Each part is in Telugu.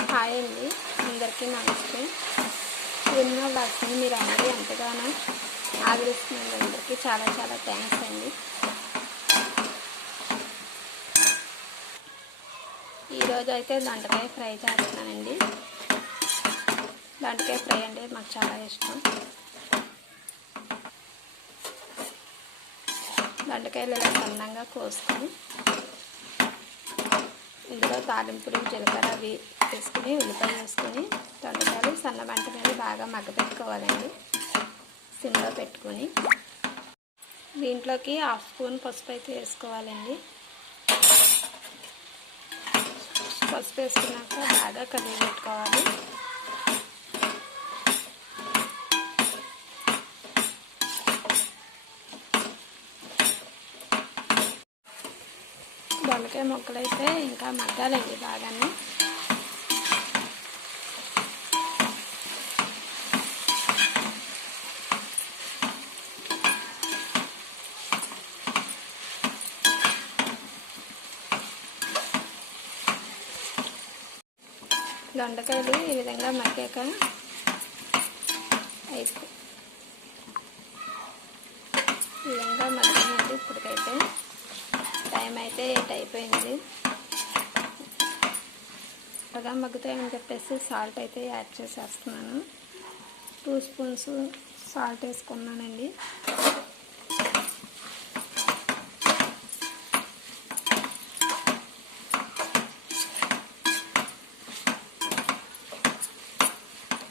హాయ్ అండి, అందరికీ నమస్తే. ఎన్నో బ్లాగ్స్ని మీరు అందరూ ఎంతగానో ఆదరిస్తున్నారు. అందరికీ చాలా చాలా థ్యాంక్స్ అండి. ఈరోజు అయితే దొండకాయ ఫ్రై చేస్తున్నానండి. దొండకాయ ఫ్రై అంటే మాకు చాలా ఇష్టం. దొండకాయలు ఇలా సన్నంగా కోసుకొని ఇందులో తాలింపులు జీలకర్ర అవి వేసుకుని ఉల్లిపాయ వేసుకొని దొండకాయలు సన్న మంట మీద బాగా మగ్గపెట్టుకోవాలండి. సిమ్లో పెట్టుకొని దీంట్లోకి 1/2 స్పూన్ పసుపు అయితే వేసుకోవాలండి. పసుపు వేసుకున్నాక బాగా కలిగి పెట్టుకోవాలి. దొండకాయ ముక్కలు అయితే ఇంకా మగ్గాలండి బాగానే. దొండకాయలు ఈ విధంగా మగ్గాక ఈ విధంగా మగ్గినండి. ఇప్పటికైతే టైం అయితే 8 అయిపోయింది. బాగా మగ్గుతాయని చెప్పేసి సాల్ట్ అయితే యాడ్ చేసేస్తున్నాను. 2 స్పూన్స్ సాల్ట్ వేసుకున్నానండి.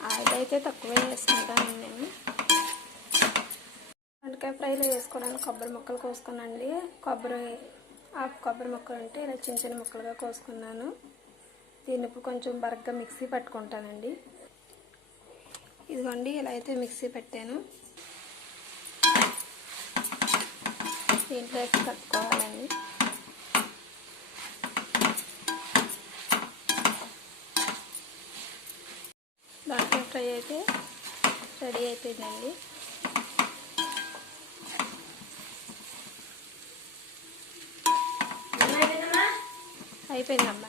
ఆయిల్ అయితే తక్కువ వేసుకుంటానండి నేను. దొండకాయ ఫ్రైలో వేసుకోవడానికి కొబ్బరి ముక్కలు కోసుకున్నానండి. కొబ్బరి ముక్కలు అంటే ఇలా చిన్న చిన్న ముక్కలుగా కోసుకున్నాను. దీన్ని ఇప్పుడు కొంచెం బరగ్గా మిక్సీ పట్టుకుంటానండి. ఇదిగోండి, ఇలా అయితే మిక్సీ పెట్టాను. దీంట్లో వేసి కలుపుకోవాలండి. దొండకాయ ఫ్రై అయితే రెడీ అయిపోయిందండి. అయిపోయిందమ్మా.